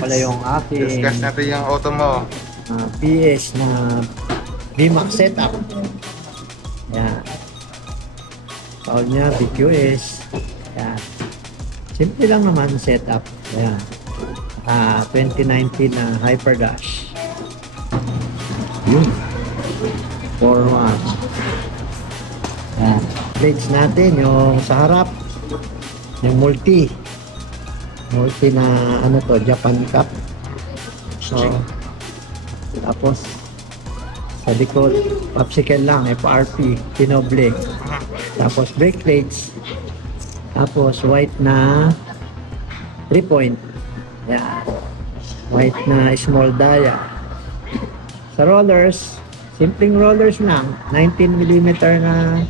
pala yung aking Discuss natin yung auto mo. PS na VMAX setup. Yan. Tawag niya BQS. Yan. Simple lang naman setup. Yan. 2019 na Hyperdash. Yun. 4-1. Yan. Plates natin yung sa harap. Yung multi na ano to, Japan Cup. So, tapos sa likod, popsicle lang, FRP, Pinoble. Tapos brake plates. Tapos white na 3-point. Yan. White na small dia. Sa rollers, simpleng rollers lang, 19mm na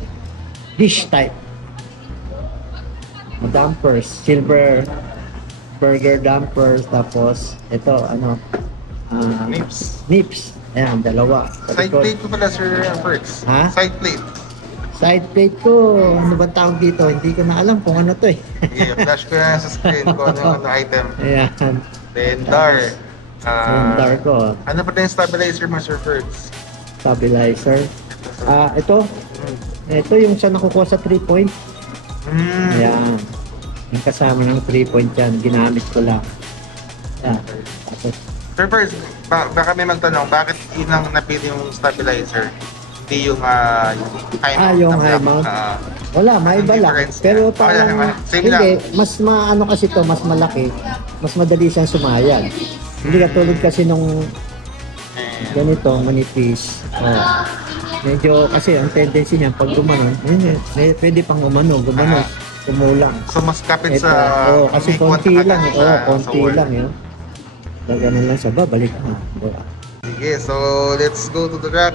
dish type. Dampers, silver burger dampers. Tapos ito ano, nips. Ayan, dalawa. Side plate ko pala, Sir Ferds. Ha? Side plate. Side plate ko, ano ba tawag dito? Hindi ko na alam kung ano to eh. I-flash ko na sa screen kung ano item. Ayan. Then dar. Dar ko. Ano pa yung stabilizer mo, Sir Ferds? Stabilizer. Ito. Ito yung sa nakukuha sa 3-point. Ayan. Yung kasama ng 3-point yan. Ginamit ko lang. Ayan. Tapos, Sir Ferds, baka may magtanong, bakit yun ang napili yung stabilizer? Hindi yung high mount? yung high mount? Wala, may iba lang. Pero parang, hindi, mas maano kasi to, mas malaki, mas madali siyang sumayag. Hindi katulad kasi nung ganito, manipis. Medyo kasi ang tendency niya pag gumanon, pwede pang gumanon, gumulang. So mas kapit Ito, sa kasi konti lang, konti lang yun. Ganun lang siya, babalik na. Sige, so let's go to the rack.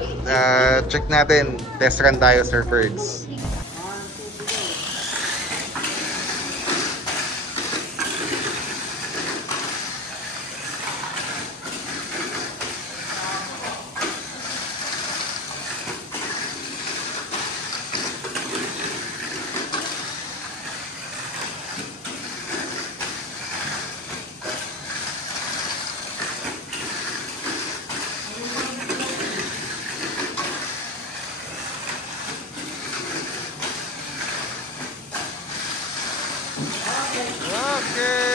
Check natin. Test run tayo, Sir Ferds. Okay.